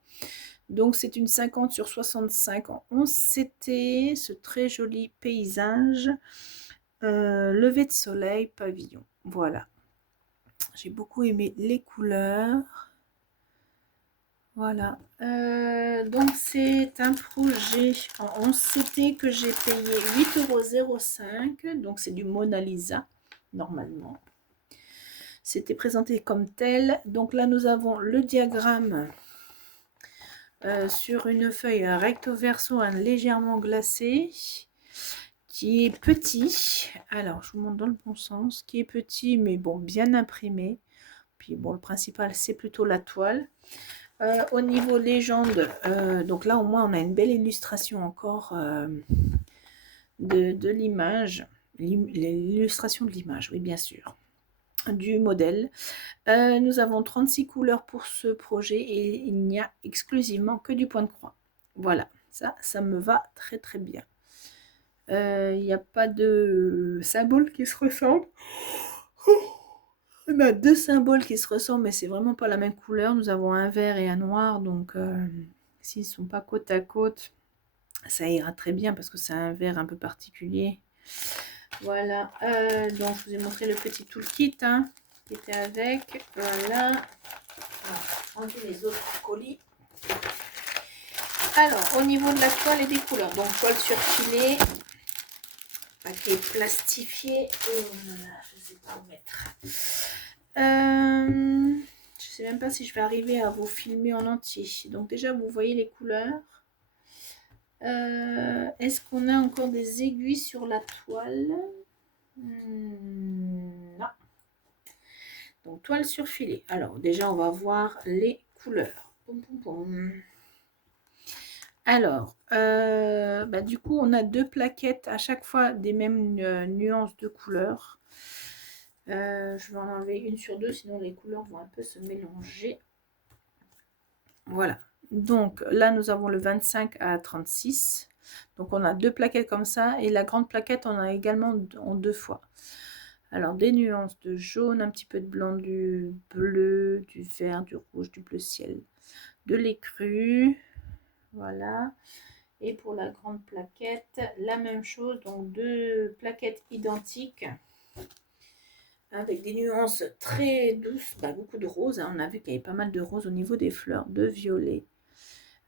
Donc c'est une 50 sur 65 en 11 CT. Ce très joli paysage. Lever de soleil, pavillon. Voilà. J'ai beaucoup aimé les couleurs. Voilà. Donc c'est un projet en 11 CT que j'ai payé 8,05 €. Donc c'est du Mona Lisa, normalement. C'était présenté comme tel. Donc là nous avons le diagramme sur une feuille recto verso légèrement glacée. Qui est petit. Alors je vous montre dans le bon sens. Qui est petit mais bon bien imprimé. Puis bon le principal c'est plutôt la toile. Au niveau légende, donc là au moins on a une belle illustration encore de l'image, l'illustration de l'image, oui bien sûr, du modèle. Nous avons 36 couleurs pour ce projet et il n'y a exclusivement que du point de croix. Voilà, ça me va très très bien. Il n'y a pas de symboles qui se ressemblent. On a 2 symboles qui se ressemblent, mais c'est vraiment pas la même couleur. Nous avons un vert et un noir, donc s'ils ne sont pas côte à côte, ça ira très bien parce que c'est un vert un peu particulier. Voilà, donc je vous ai montré le petit toolkit hein, qui était avec. Voilà, on va enlever les autres colis. Alors, au niveau de la toile et des couleurs, donc toile surfilée, papier plastifié, et voilà, je ne sais pas où mettre. Je sais même pas si je vais arriver à vous filmer en entier. Donc déjà, vous voyez les couleurs. Est-ce qu'on a encore des aiguilles sur la toile? Non. Donc toile surfilée. Alors déjà, on va voir les couleurs. Poum, poum, poum. Alors, du coup, on a 2 plaquettes à chaque fois des mêmes nuances de couleurs. Je vais en enlever une sur 2, sinon les couleurs vont un peu se mélanger. Voilà. Donc là, nous avons le 25 à 36. Donc on a 2 plaquettes comme ça. Et la grande plaquette, on a également en 2 fois. Alors des nuances de jaune, un petit peu de blanc, du bleu, du vert, du rouge, du bleu ciel. De l'écru. Voilà. Et pour la grande plaquette, la même chose. Donc 2 plaquettes identiques. Avec des nuances très douces, beaucoup de rose. Hein. On a vu qu'il y avait pas mal de rose au niveau des fleurs, de violet,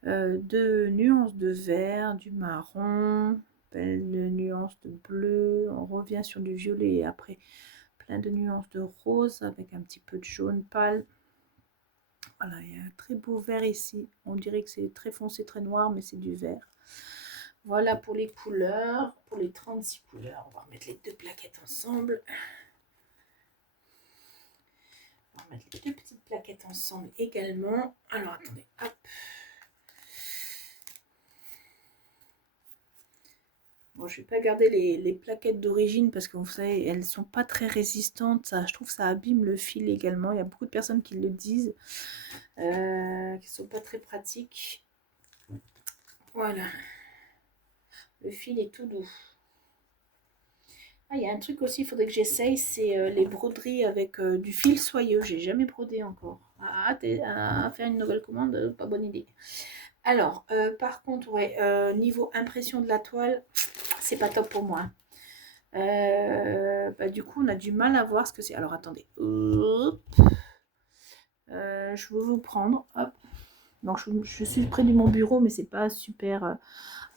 de nuances de vert, du marron, belle nuance de bleu. On revient sur du violet et après plein de nuances de rose avec un petit peu de jaune pâle. Voilà, il y a un très beau vert ici. On dirait que c'est très foncé, très noir, mais c'est du vert. Voilà pour les couleurs, pour les 36 couleurs. On va remettre les 2 plaquettes ensemble. On va mettre les 2 petites plaquettes ensemble également. Alors attendez, hop. Bon, je ne vais pas garder les plaquettes d'origine parce que vous savez, elles ne sont pas très résistantes. Ça, je trouve que ça abîme le fil également. Il y a beaucoup de personnes qui le disent, qui ne sont pas très pratiques. Voilà. Le fil est tout doux. Ah, il y a un truc aussi, il faudrait que j'essaye, c'est les broderies avec du fil soyeux. J'ai jamais brodé encore. À faire une nouvelle commande, pas bonne idée. Alors, par contre, ouais, niveau impression de la toile, c'est pas top pour moi. Bah, du coup, on a du mal à voir ce que c'est. Alors, attendez. Hop. Je vais vous prendre. Hop. Donc, je suis près de mon bureau, mais c'est pas super.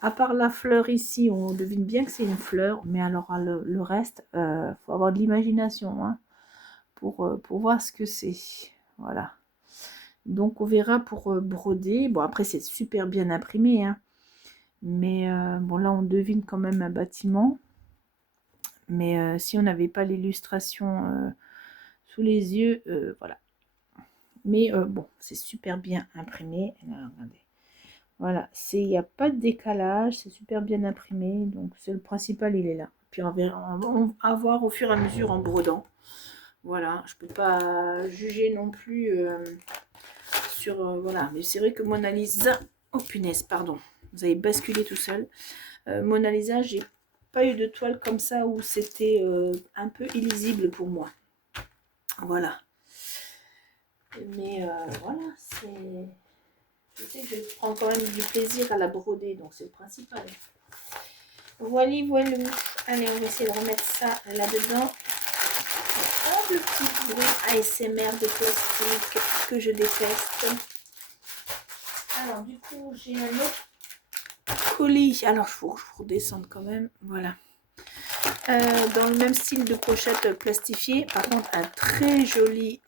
À part la fleur ici, on devine bien que c'est une fleur. Mais alors, le reste, faut avoir de l'imagination hein, pour voir ce que c'est. Voilà. Donc, on verra pour broder. Bon, après, c'est super bien imprimé. Hein. Mais bon, là, on devine quand même un bâtiment. Mais si on n'avait pas l'illustration sous les yeux, voilà. Mais bon, c'est super bien imprimé. Là, regardez. Voilà, il n'y a pas de décalage, c'est super bien imprimé. Donc, c'est le principal, il est là. Puis, on va voir au fur et à mesure en brodant. Voilà, je ne peux pas juger non plus sur... voilà, mais c'est vrai que Mona Lisa... Oh punaise, pardon. Vous avez basculé tout seul. Mona Lisa, j'ai pas eu de toile comme ça où c'était un peu illisible pour moi. Voilà. Mais voilà, c'est... Je sais que je prends quand même du plaisir à la broder, donc c'est le principal. Voilà, voilà. Allez, on va essayer de remettre ça là-dedans. Oh, le petit bruit ASMR de plastique que je déteste. Alors, du coup, j'ai un autre colis. Alors, il faut que je redescende quand même. Voilà. Dans le même style de pochette plastifiée. Par contre, un très joli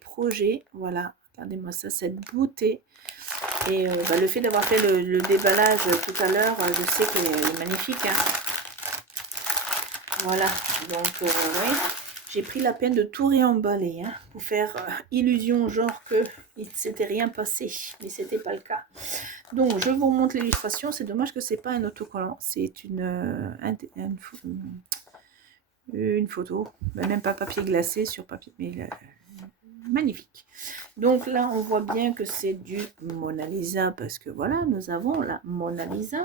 projet. Voilà. Regardez-moi ça, cette beauté. Et bah, le fait d'avoir fait le déballage tout à l'heure, je sais qu'elle est magnifique. Hein. Voilà. Donc, oui. J'ai pris la peine de tout réemballer hein, pour faire illusion genre que il ne s'était rien passé. Mais ce n'était pas le cas. Donc, je vous montre l'illustration. C'est dommage que ce n'est pas un autocollant. C'est une photo. Même pas papier glacé sur papier. Mais magnifique. Donc là, on voit bien que c'est du Mona Lisa. Parce que voilà, nous avons la Mona Lisa.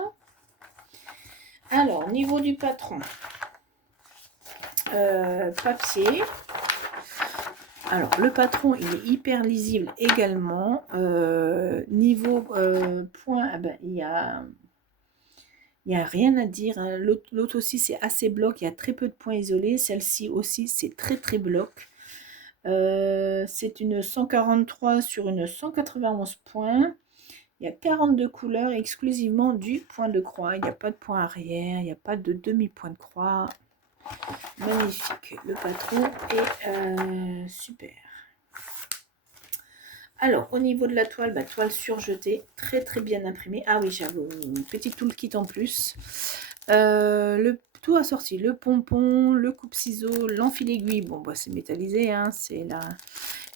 Alors, niveau du patron. Papier. Alors, le patron, il est hyper lisible également. Niveau point, ah ben, il y a rien à dire. Hein. L'autre aussi, c'est assez bloc. Il y a très peu de points isolés. Celle-ci aussi, c'est très, très bloc. C'est une 143 sur une 191 points. Il y a 42 couleurs exclusivement du point de croix. Il n'y a pas de point arrière. Il n'y a pas de demi-point de croix. Magnifique. Le patron est super. Alors, au niveau de la toile, bah, toile surjetée, très très bien imprimée. Ah oui, j'avais une petite toolkit en plus. Le tout assorti, le pompon, le coupe-ciseaux, l'enfil-aiguille. Bon, bah, c'est métallisé, hein, c'est là.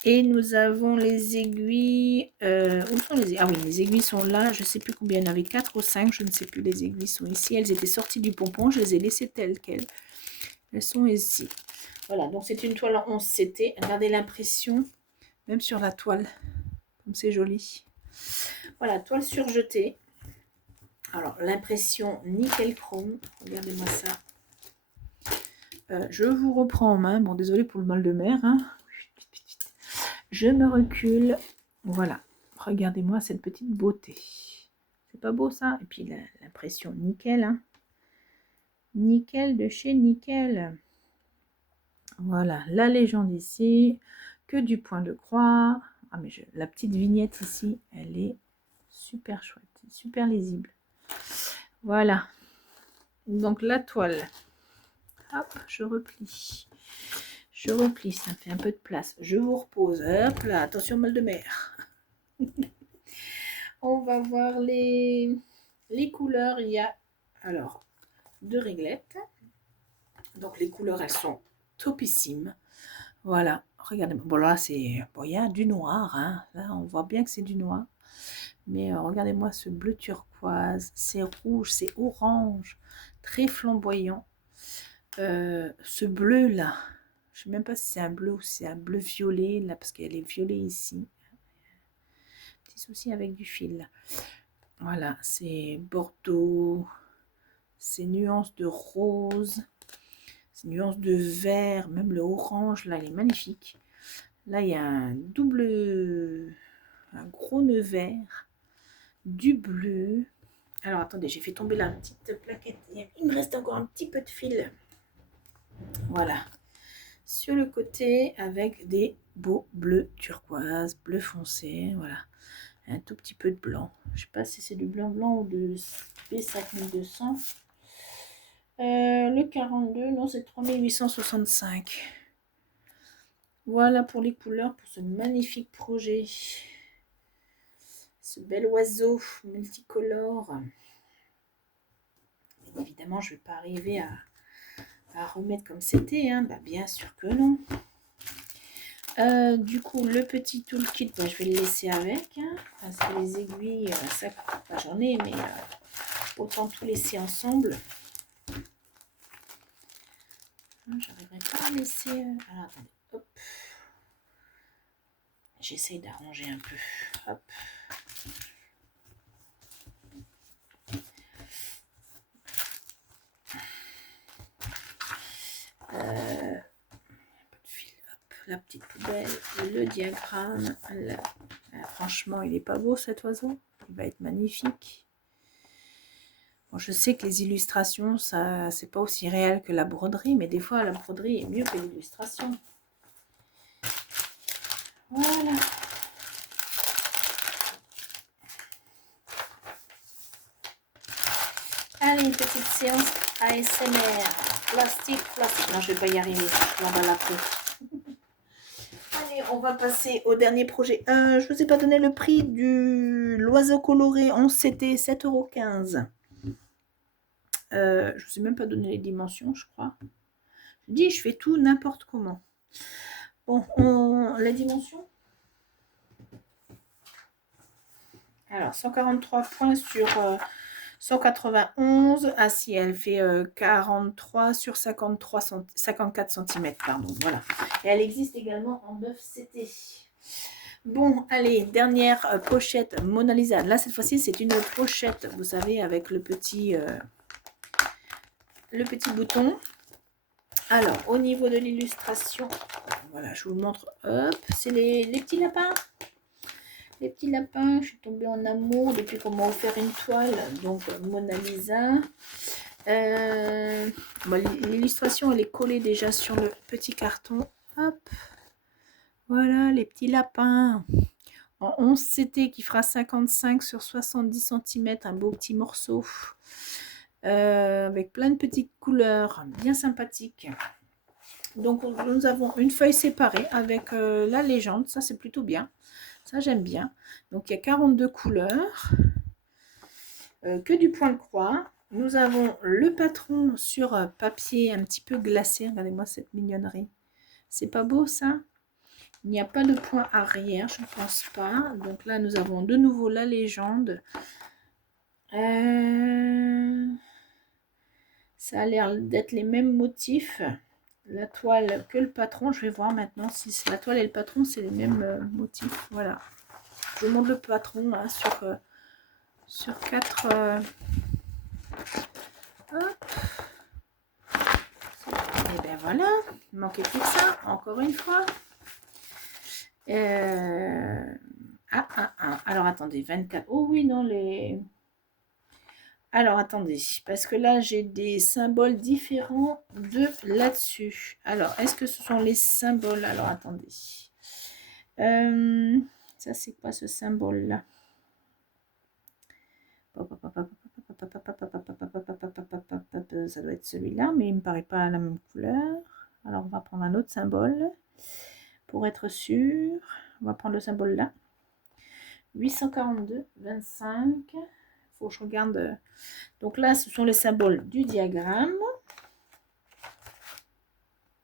Et nous avons les aiguilles. Où sont les aiguilles? Ah oui, les aiguilles sont là. Je ne sais plus combien il y en avait, 4 ou 5. Je ne sais plus, les aiguilles sont ici. Elles étaient sorties du pompon. Je les ai laissées telles quelles. Elles sont ici. Voilà, donc c'est une toile en 11 CT. Regardez l'impression, même sur la toile. Comme c'est joli. Voilà, toile surjetée. Alors, l'impression nickel chrome. Regardez-moi ça. Je vous reprends en main. Bon, désolé pour le mal de mer. Hein. Je me recule. Voilà. Regardez-moi cette petite beauté. C'est pas beau ça? Et puis l'impression nickel. Hein. Nickel de chez Nickel. Voilà. La légende ici. Que du point de croix. Ah, mais la petite vignette ici, elle est super chouette. Super lisible. Voilà. Donc la toile. Hop, je replie. Je replie, ça me fait un peu de place. Je vous repose. Hop là, attention mal de mer. On va voir les couleurs. Il y a alors 2 réglettes. Donc les couleurs, elles sont topissimes. Voilà, regardez. Bon là, c'est... Bon, il y a du noir. Hein. Là, on voit bien que c'est du noir. Mais regardez-moi ce bleu turquoise. C'est rouge, c'est orange. Très flamboyant. Ce bleu là, je ne sais même pas si c'est un bleu ou si c'est un bleu violet là, parce qu'elle est violet ici. Petit souci avec du fil. Voilà, c'est bordeaux, c'est nuances de rose, c'est nuances de vert, même le orange là, il est magnifique. Là, il y a un gros nœud vert, du bleu. Alors attendez, j'ai fait tomber la petite plaquette. Il me reste encore un petit peu de fil. Voilà. Sur le côté, avec des beaux bleus turquoise, bleu foncé, voilà. Un tout petit peu de blanc. Je sais pas si c'est du blanc ou de B5200. Le 42, non, c'est 3865. Voilà pour les couleurs, pour ce magnifique projet. Ce bel oiseau multicolore. Bien évidemment, je ne vais pas arriver à remettre comme c'était, hein. Bah, bien sûr que non. Du coup, le petit toolkit, bah, je vais le laisser avec, hein, parce que les aiguilles, ça, bah, j'en ai, mais autant tout laisser ensemble. J'arriverai pas à laisser. Alors, attendez, hop. J'essaye d'arranger un peu. Hop. La petite poubelle, le diagramme. Franchement, il est pas beau cet oiseau. Il va être magnifique. Bon, je sais que les illustrations, ça, c'est pas aussi réel que la broderie, mais des fois, la broderie est mieux que l'illustration. Voilà. Allez, petite séance ASMR. Plastique. Non, je vais pas y arriver. Je l'emballe après. Allez, on va passer au dernier projet. Je vous ai pas donné le prix de l'oiseau coloré. C'était 7,15 €. Je vous ai même pas donné les dimensions, je crois. Je dis, je fais tout n'importe comment. Bon, la dimension. Alors, 143 points sur 191. Ah si, elle fait 43 sur 54 cm. Pardon, voilà. Et elle existe également en 9 CT. Bon, allez, dernière pochette Mona Lisa. Là, cette fois-ci, c'est une pochette, vous savez, avec le petit bouton. Alors, au niveau de l'illustration, voilà, je vous montre. Hop, c'est les petits lapins. Les petits lapins, je suis tombée en amour depuis qu'on m'a offert une toile, donc Mona Lisa. L'illustration, elle est collée déjà sur le petit carton. Hop, voilà, les petits lapins. En 11 CT qui fera 55 sur 70 cm, un beau petit morceau. Avec plein de petites couleurs, bien sympathiques. Donc, nous avons une feuille séparée avec la légende. Ça, c'est plutôt bien. Ça, j'aime bien. Donc, il y a 42 couleurs. Que du point de croix. Nous avons le patron sur papier un petit peu glacé. Regardez-moi cette mignonnerie. C'est pas beau, ça? Il n'y a pas de point arrière, je ne pense pas. Donc là, nous avons de nouveau la légende. Ça a l'air d'être les mêmes motifs. La toile que le patron. Je vais voir maintenant si la toile et le patron, c'est les mêmes motifs. Voilà. Je vous montre le patron hein, sur 4... Hop. Et bien voilà. Il manquait plus que ça. Encore une fois. Alors attendez. 24. Oh oui, non, les... Alors, attendez, parce que là, j'ai des symboles différents de là-dessus. Alors, est-ce que ce sont les symboles? Alors, attendez. Ça, c'est quoi ce symbole-là? Ça doit être celui-là, mais il ne me paraît pas la même couleur. Alors, on va prendre un autre symbole. Pour être sûr, on va prendre le symbole là. 842, 25... Faut que je regarde. Donc là, ce sont les symboles du diagramme.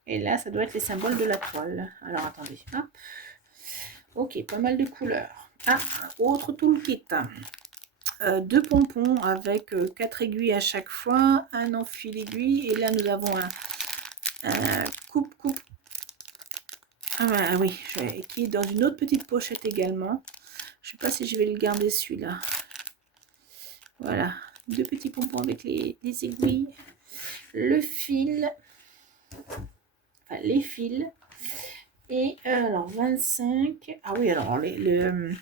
Et là, ça doit être les symboles de la toile. Alors, attendez. Hop. Ok, pas mal de couleurs. Ah, autre toolkit. 2 pompons avec 4 aiguilles à chaque fois. Un enfil aiguille. Et là, nous avons un coupe. Ah oui, qui est dans une autre petite pochette également. Je ne sais pas si je vais le garder celui-là. Voilà. 2 petits pompons avec les aiguilles. Le fil. Enfin, les fils. Et alors, 25. Ah oui, alors, le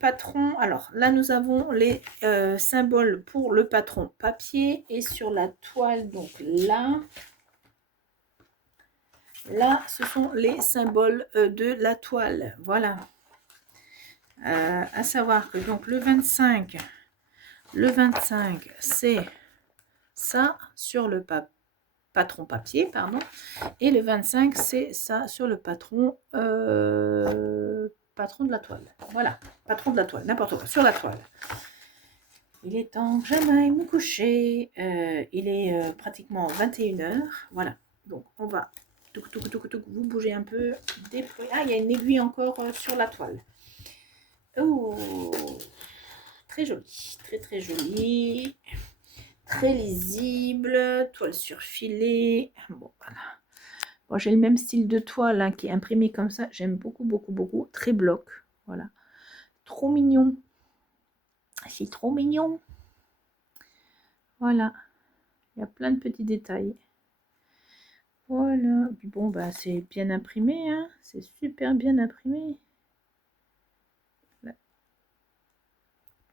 patron. Alors, là, nous avons les symboles pour le patron papier. Et sur la toile, donc là, Là, ce sont les symboles de la toile. Voilà. À savoir que donc le 25, c'est ça sur le patron papier, pardon. Et le 25, c'est ça sur le patron de la toile. Voilà, patron de la toile, n'importe quoi, sur la toile. Il est temps que j'aille me coucher. Il est pratiquement 21h. Voilà, donc on va, vous bougez un peu, déployer. Ah, il y a une aiguille encore sur la toile. Oh, très joli, très très joli. Très lisible, toile surfilée. Bon, voilà. Bon, j'ai le même style de toile hein, qui est imprimé comme ça. J'aime beaucoup, beaucoup, beaucoup. Très bloc. Voilà. Trop mignon. C'est trop mignon. Voilà. Il y a plein de petits détails. Voilà. Puis bon, bah, c'est bien imprimé. Hein. C'est super bien imprimé.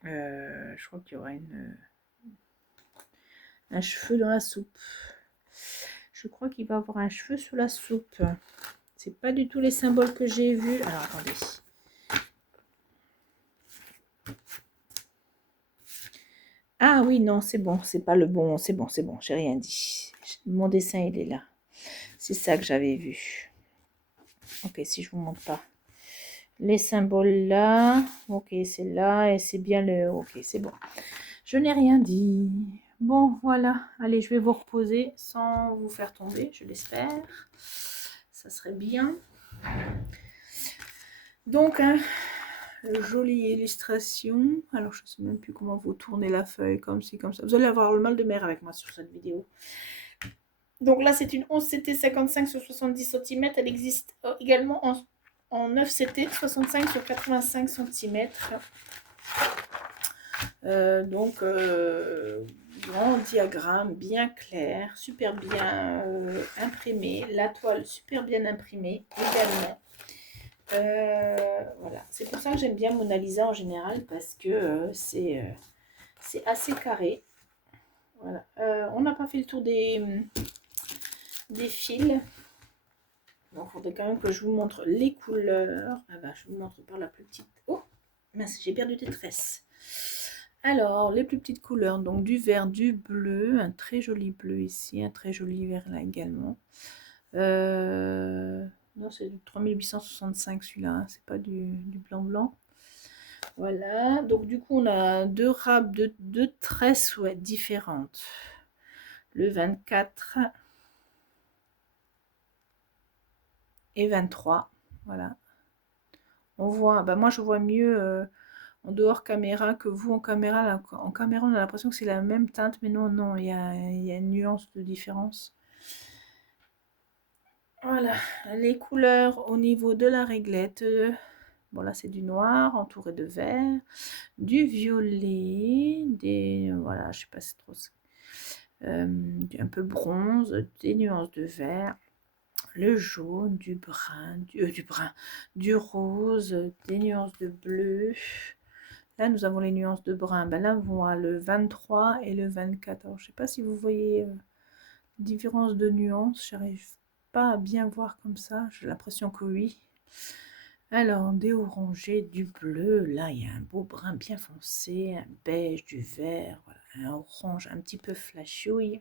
Je crois qu'il y aura un cheveu dans la soupe. Je crois qu'il va avoir un cheveu sous la soupe. C'est pas du tout les symboles que j'ai vus. Alors, attendez. Ah oui, non, c'est bon, c'est pas le bon, c'est bon, j'ai rien dit. Mon dessin, il est là. C'est ça que j'avais vu. Ok, si je vous montre pas. Les symboles là, ok, c'est là, et c'est bien le... Ok, c'est bon. Je n'ai rien dit. Bon, voilà. Allez, je vais vous reposer sans vous faire tomber, je l'espère. Ça serait bien. Donc, hein, jolie illustration. Alors, je ne sais même plus comment vous tournez la feuille, comme ci, comme ça. Vous allez avoir le mal de mer avec moi sur cette vidéo. Donc là, c'est une 11 CT 55 sur 70 cm. Elle existe également en 9 CT 65 sur 85 cm. Grand diagramme, bien clair, super bien imprimé. La toile, super bien imprimée également. Voilà, c'est pour ça que j'aime bien Mona Lisa en général, parce que c'est assez carré. Voilà. On n'a pas fait le tour des fils. Donc, il faudrait quand même que je vous montre les couleurs. Ah bah, je vous montre par la plus petite. Oh, mince, j'ai perdu des tresses. Alors, les plus petites couleurs, donc du vert, du bleu, un très joli bleu ici, un très joli vert là également. Non, c'est du 3865 celui-là, hein, c'est pas du blanc. Voilà, donc du coup, on a deux râpes, deux tresses ouais, différentes. Le 24 et 23, voilà. On voit, bah moi je vois mieux en dehors caméra que vous en caméra. Là, en caméra, on a l'impression que c'est la même teinte, mais non, il y a une nuance de différence. Voilà, les couleurs au niveau de la réglette. Bon, là, c'est du noir entouré de vert, du violet, voilà, je sais pas si c'est trop... un peu bronze, des nuances de vert, le jaune, du brun, du rose, des nuances de bleu. Là, nous avons les nuances de brun. Ben là, on voit le 23 et le 24. Alors, je ne sais pas si vous voyez différence de nuances. J'arrive pas à bien voir comme ça. J'ai l'impression que oui. Alors, des orangés, du bleu. Là, il y a un beau brun bien foncé, un beige, du vert, voilà, un orange un petit peu flashouille.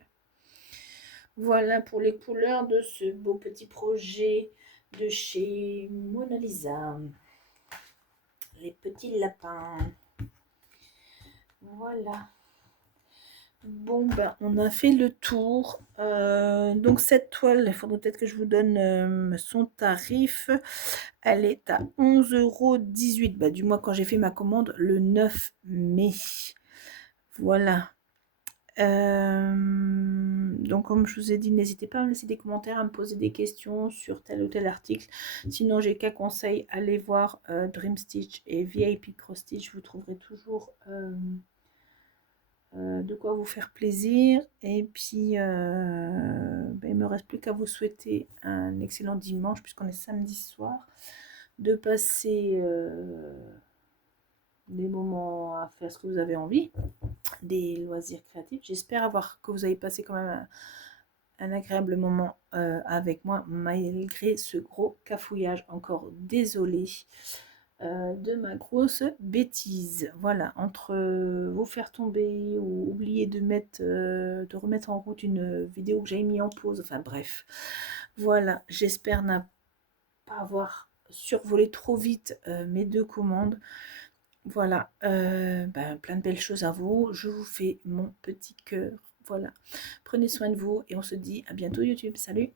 Voilà pour les couleurs de ce beau petit projet de chez Mona Lisa. Les petits lapins. Voilà. Bon, ben, on a fait le tour. Donc, cette toile, il faudrait peut-être que je vous donne son tarif. Elle est à 11,18 €. Bah, du moins, quand j'ai fait ma commande le 9 mai. Voilà. Donc, comme je vous ai dit, n'hésitez pas à me laisser des commentaires, à me poser des questions sur tel ou tel article. Sinon, j'ai qu'un conseil, allez voir Dream Stitch et VIP Cross Stitch. Vous trouverez toujours de quoi vous faire plaisir. Et puis, ben, il ne me reste plus qu'à vous souhaiter un excellent dimanche, puisqu'on est samedi soir, de passer des moments à faire ce que vous avez envie, des loisirs créatifs. J'espère que vous avez passé quand même un agréable moment avec moi malgré ce gros cafouillage. Encore désolée de ma grosse bêtise. Voilà, entre vous faire tomber ou oublier de remettre en route une vidéo que j'avais mis en pause, enfin bref. Voilà, j'espère ne pas avoir survolé trop vite mes deux commandes. Voilà, ben, plein de belles choses à vous. Je vous fais mon petit cœur. Voilà, prenez soin de vous et on se dit à bientôt YouTube. Salut!